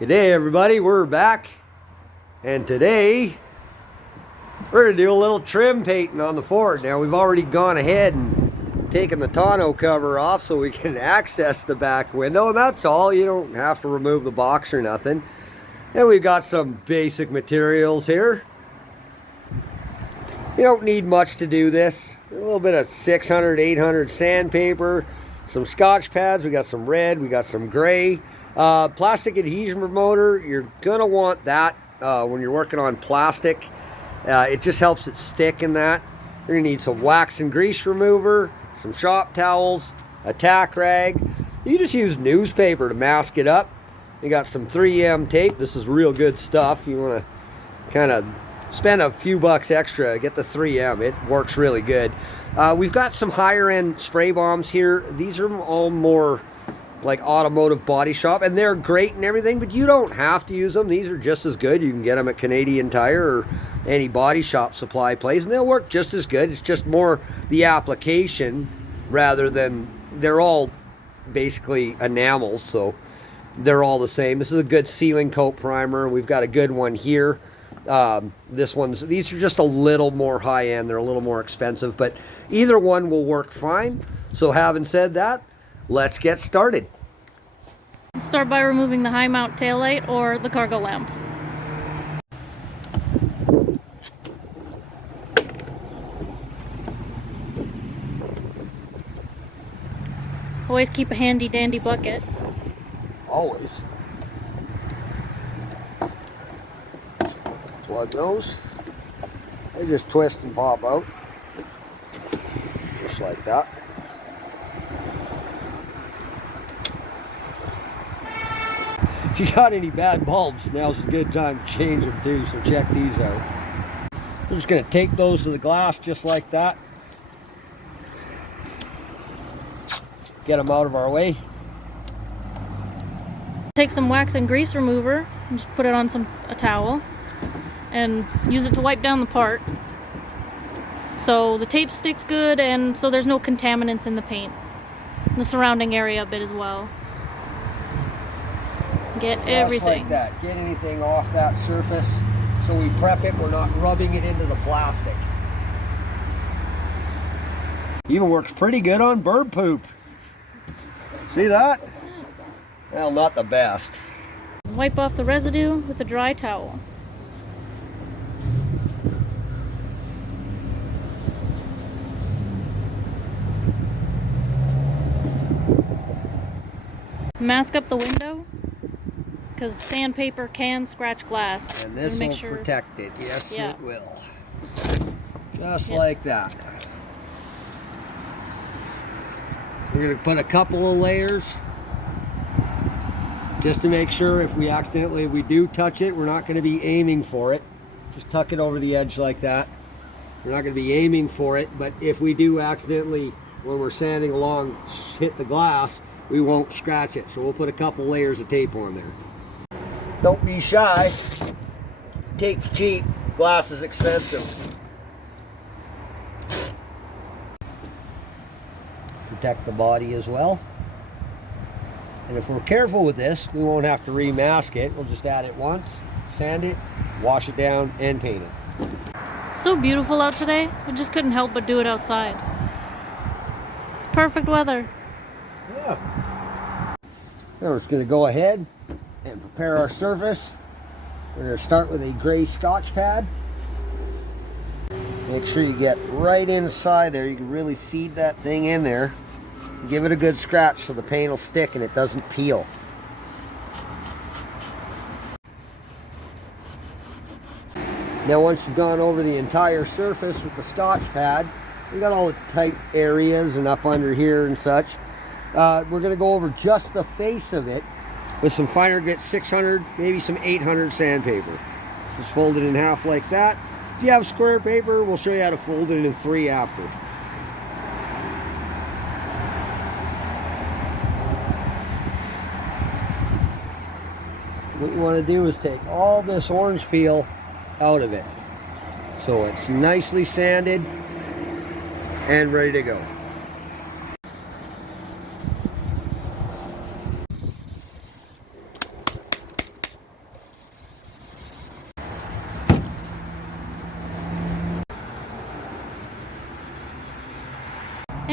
Good day, everybody. We're back, and today we're gonna do a little trim painting on the Ford. Now we've already gone ahead and taken the tonneau cover off so we can access the back window, and that's all. You don't have to remove the box or nothing. And we've got some basic materials here. You don't need much to do this. A little bit of 600, 800 sandpaper, some Scotch pads. We got some red, we got some gray. Plastic adhesion promoter, you're gonna want that when you're working on plastic. It just helps it stick in that. You're gonna need some wax and grease remover, some shop towels, a tack rag. You just use newspaper to mask it up. You got some 3M tape. This is real good stuff. You wanna kind of spend a few bucks extra, get the 3M. It works really good. We've got some higher end spray bombs here. These are all more like automotive body shop, and they're great and everything, but you don't have to use them. These are just as good. You can get them at Canadian Tire or any body shop supply place, and they'll work just as good. It's just more the application rather than, they're all basically enamels, so they're all the same. This is a good sealing coat primer. We've got a good one here. These are just a little more high end. They're a little more expensive, but either one will work fine. So having said that, let's get started. Start by removing the high mount taillight or the cargo lamp. Always keep a handy dandy bucket. Always. Plug those. They just twist and pop out. Just like that. If you got any bad bulbs, now's a good time to change them too, so check these out. I'm just going to take those to the glass just like that. Get them out of our way. Take some wax and grease remover and just put it on a towel and use it to wipe down the part so the tape sticks good and so there's no contaminants in the paint. The surrounding area a bit as well. Get everything. Just like that. Get anything off that surface. So we prep it, we're not rubbing it into the plastic. Even works pretty good on bird poop. See that? Well, not the best. Wipe off the residue with a dry towel. Mask up the window, because sandpaper can scratch glass. And this will protect it. Yes, yeah. It will. Just like that. We're going to put a couple of layers just to make sure if we do touch it, we're not going to be aiming for it. Just tuck it over the edge like that. We're not going to be aiming for it, but if we do accidentally, when we're sanding along, hit the glass, we won't scratch it. So we'll put a couple layers of tape on there. Don't be shy. Tape's cheap, glass is expensive. Protect the body as well. And if we're careful with this, we won't have to remask it. We'll just add it once, sand it, wash it down, and paint it. It's so beautiful out today. We just couldn't help but do it outside. It's perfect weather. Yeah. Now we're just going to go ahead and prepare our surface. We're going to start with a gray Scotch pad. Make sure you get right inside there. You can really feed that thing in there. Give it a good scratch so the paint will stick and it doesn't peel. Now once you've gone over the entire surface with the Scotch pad, we got all the tight areas and up under here and such. We're going to go over just the face of it with some finer grit 600, maybe some 800 sandpaper. Just fold it in half like that. If you have square paper, we'll show you how to fold it in 3 after. What you want to do is take all this orange peel out of it, so it's nicely sanded and ready to go.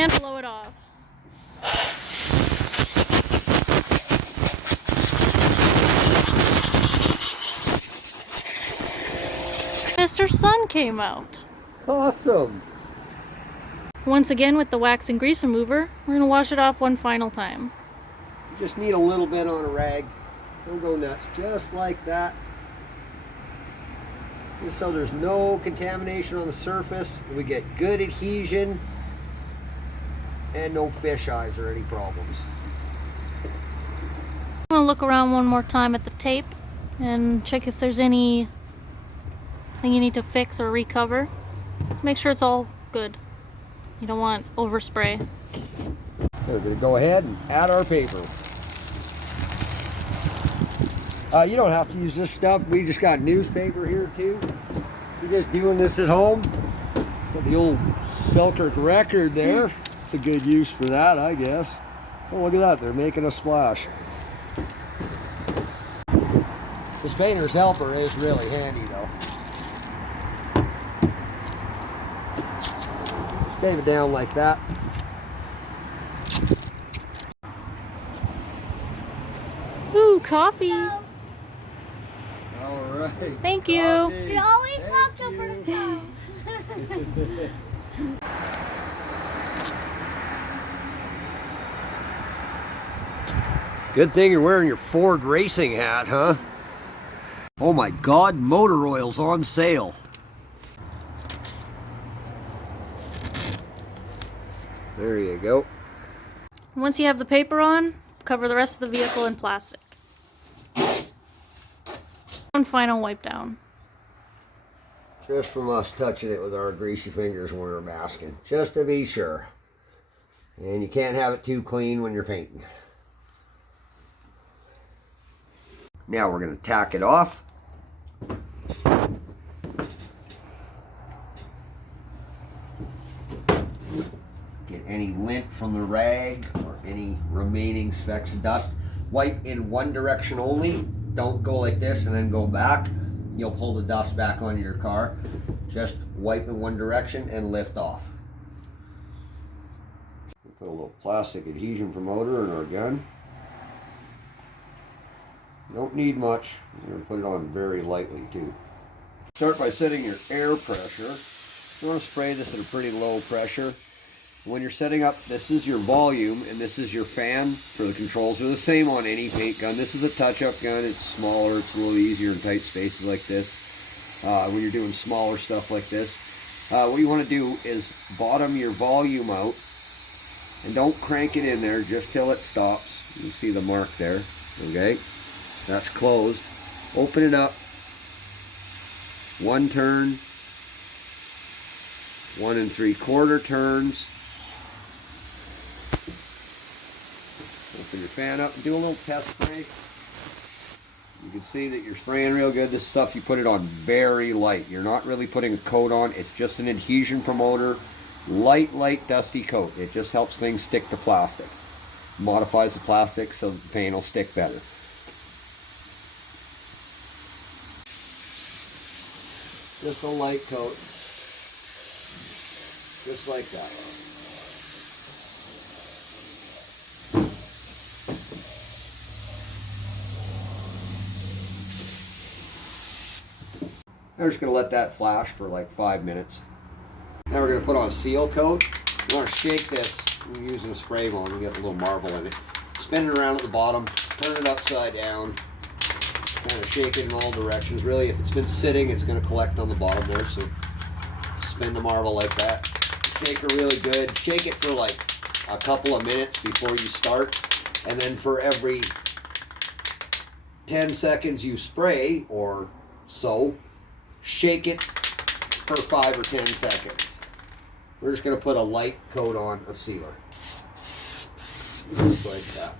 and blow it off. Mr. Sun came out. Awesome. Once again with the wax and grease remover, we're going to wash it off one final time. You just need a little bit on a rag. Don't go nuts. Just like that. Just so there's no contamination on the surface. We get good adhesion and no fish eyes or any problems. I'm going to look around one more time at the tape and check if there's anything you need to fix or recover. Make sure it's all good. You don't want overspray. We're going to go ahead and add our paper. You don't have to use this stuff. We just got newspaper here too. You're just doing this at home. Got the old Selkirk record there. It's a good use for that, I guess. Oh, look at that. They're making a splash. This painter's helper is really handy though. Stave it down like that. Ooh, coffee. All right. Thank you. Coffee. You always Thank walked up you. for the top. Good thing you're wearing your Ford racing hat, huh? Oh my God, motor oil's on sale. There you go. Once you have the paper on, cover the rest of the vehicle in plastic. One final wipe down. Just from us touching it with our greasy fingers when we're masking, just to be sure. And you can't have it too clean when you're painting. Now we're going to tack it off. Get any lint from the rag or any remaining specks of dust. Wipe in one direction only. Don't go like this and then go back. You'll pull the dust back onto your car. Just wipe in one direction and lift off. Put a little plastic adhesion promoter in our gun. Don't need much. You're going to put it on very lightly too. Start by setting your air pressure. You want to spray this at a pretty low pressure. When you're setting up, this is your volume and this is your fan for the controls. They're the same on any paint gun. This is a touch-up gun. It's smaller. It's a little easier in tight spaces like this. When you're doing smaller stuff like this. What you want to do is bottom your volume out and don't crank it in there just till it stops. You see the mark there. Okay, that's closed. Open it up. One turn. 1 3/4 turns. Open your fan up and do a little test spray. You can see that you're spraying real good. This stuff, you put it on very light. You're not really putting a coat on. It's just an adhesion promoter. Light, dusty coat. It just helps things stick to plastic. Modifies the plastic so the paint will stick better. Just a light coat. Just like that. I'm just going to let that flash for like 5 minutes. Now we're going to put on a seal coat. You want to shake this. We're using a spray bone. We got a little marble in it. Spin it around at the bottom. Turn it upside down. Kind of shake it in all directions. Really, if it's been sitting, it's going to collect on the bottom there. So spin the marble like that. Shake her really good. Shake it for like a couple of minutes before you start. And then for every 10 seconds you spray, or so, shake it for 5 or 10 seconds. We're just going to put a light coat on of sealer. Just like that.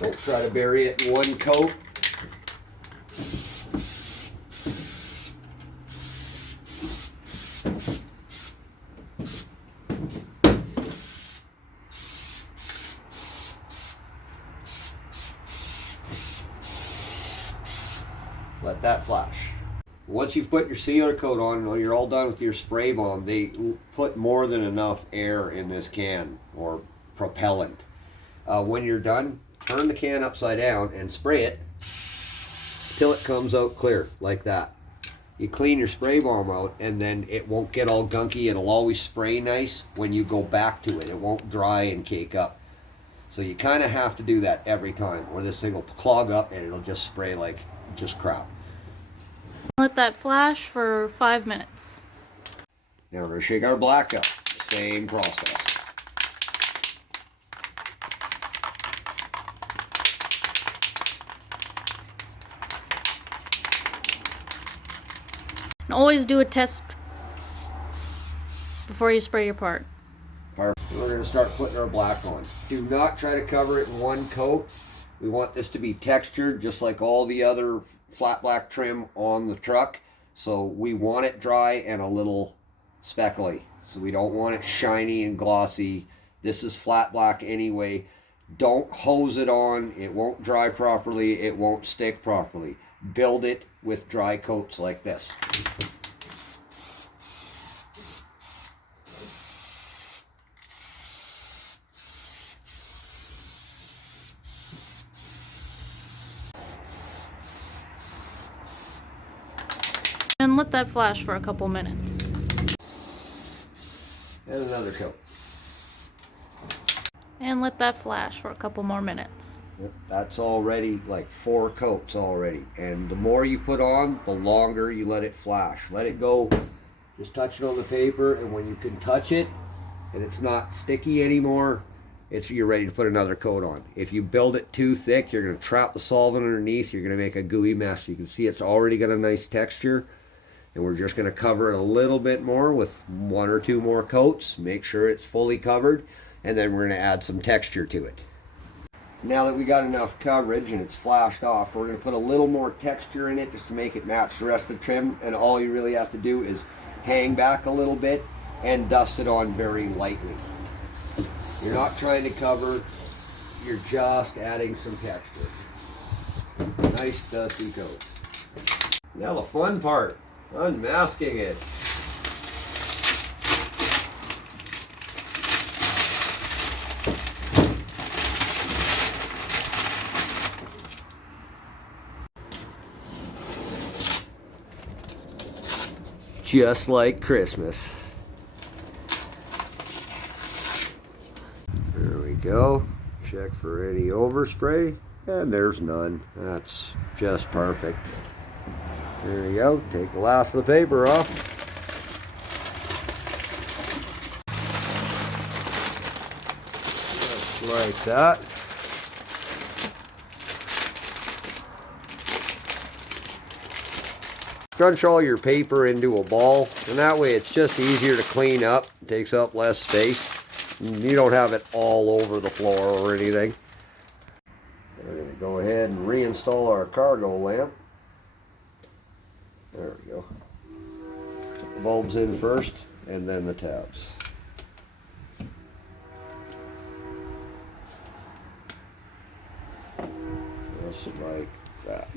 Don't try to bury it in one coat. Let that flash. Once you've put your sealer coat on, when you're all done with your spray bomb, they put more than enough air in this can, or propellant. When you're done, turn the can upside down and spray it till it comes out clear, like that. You clean your spray bomb out, and then it won't get all gunky. It'll always spray nice when you go back to it. It won't dry and cake up. So you kind of have to do that every time, or this thing will clog up and it'll just spray like just crap. Let that flash for 5 minutes. Now we're going to shake our black up. Same process. And always do a test before you spray your part. Perfect. We're going to start putting our black on. Do not try to cover it in one coat. We want this to be textured just like all the other flat black trim on the truck. So we want it dry and a little speckly. So we don't want it shiny and glossy. This is flat black anyway. Don't hose it on. It won't dry properly. It won't stick properly. Build it with dry coats like this. And let that flash for a couple minutes. And another coat. And let that flash for a couple more minutes. Yep, that's already like 4 coats already. And the more you put on, the longer you let it flash. Let it go. Just touch it on the paper, and when you can touch it and it's not sticky anymore, you're ready to put another coat on. If you build it too thick, you're going to trap the solvent underneath. You're going to make a gooey mess. You can see it's already got a nice texture. And we're just going to cover it a little bit more with 1 or 2 more coats. Make sure it's fully covered, and then we're going to add some texture to it. Now that we got enough coverage and it's flashed off, we're going to put a little more texture in it just to make it match the rest of the trim. And all you really have to do is hang back a little bit and dust it on very lightly. You're not trying to cover, you're just adding some texture. Nice dusty coats. Now the fun part. Unmasking it. Just like Christmas. There we go. Check for any overspray, and there's none. That's just perfect. There you go. Take the last of the paper off. Just like that. Crunch all your paper into a ball, and that way it's just easier to clean up. It takes up less space. You don't have it all over the floor or anything. We're going to go ahead and reinstall our cargo lamp. There we go. Put the bulbs in first, and then the tabs. Just like that.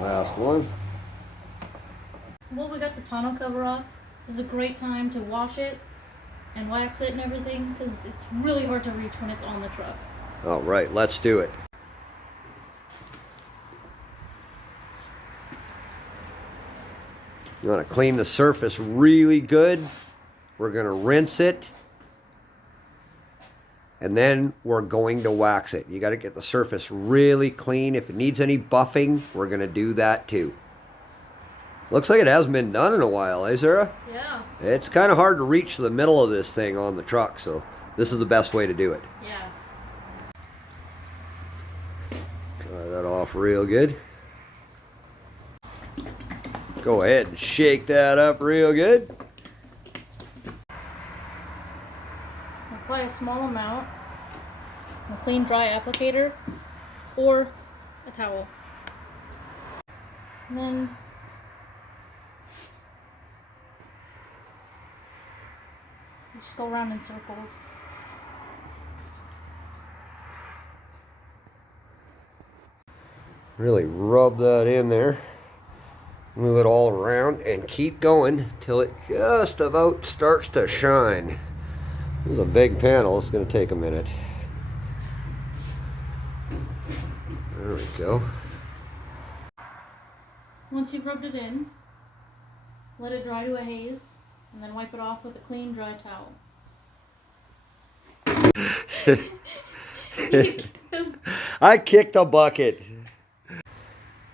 Last one. Well, we got the tonneau cover off. This is a great time to wash it and wax it and everything, because it's really hard to reach when it's on the truck. All right, let's do it. You want to clean the surface really good. We're going to rinse it, and then we're going to wax it. You got to get the surface really clean. If it needs any buffing, we're going to do that too. Looks like it hasn't been done in a while, eh, Sarah? Yeah. It's kind of hard to reach the middle of this thing on the truck, so this is the best way to do it. Yeah. Dry that off real good. Go ahead and shake that up real good. small amount, a clean dry applicator, or a towel. And then just go around in circles. Really rub that in there. Move it all around and keep going till it just about starts to shine. This is a big panel. It's going to take a minute. There we go. Once you've rubbed it in, let it dry to a haze, and then wipe it off with a clean, dry towel. I kicked a bucket.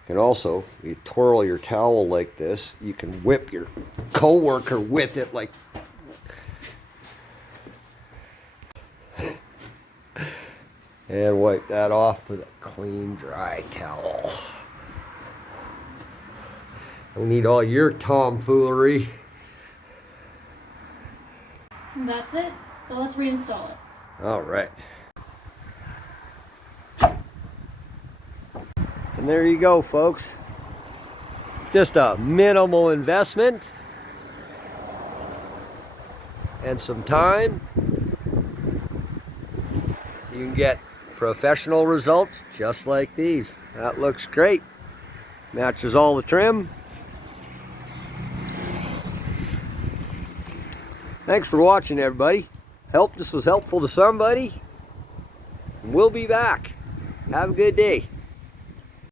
And also, you twirl your towel like this, you can whip your coworker with it like. And wipe that off with a clean, dry towel. Don't need all your tomfoolery. And that's it. So let's reinstall it. All right. And there you go, folks. Just a minimal investment and some time. You can get professional results just like these. That looks great. Matches all the trim. Thanks for watching, everybody. Hope this was helpful to somebody. We'll be back. Have a good day.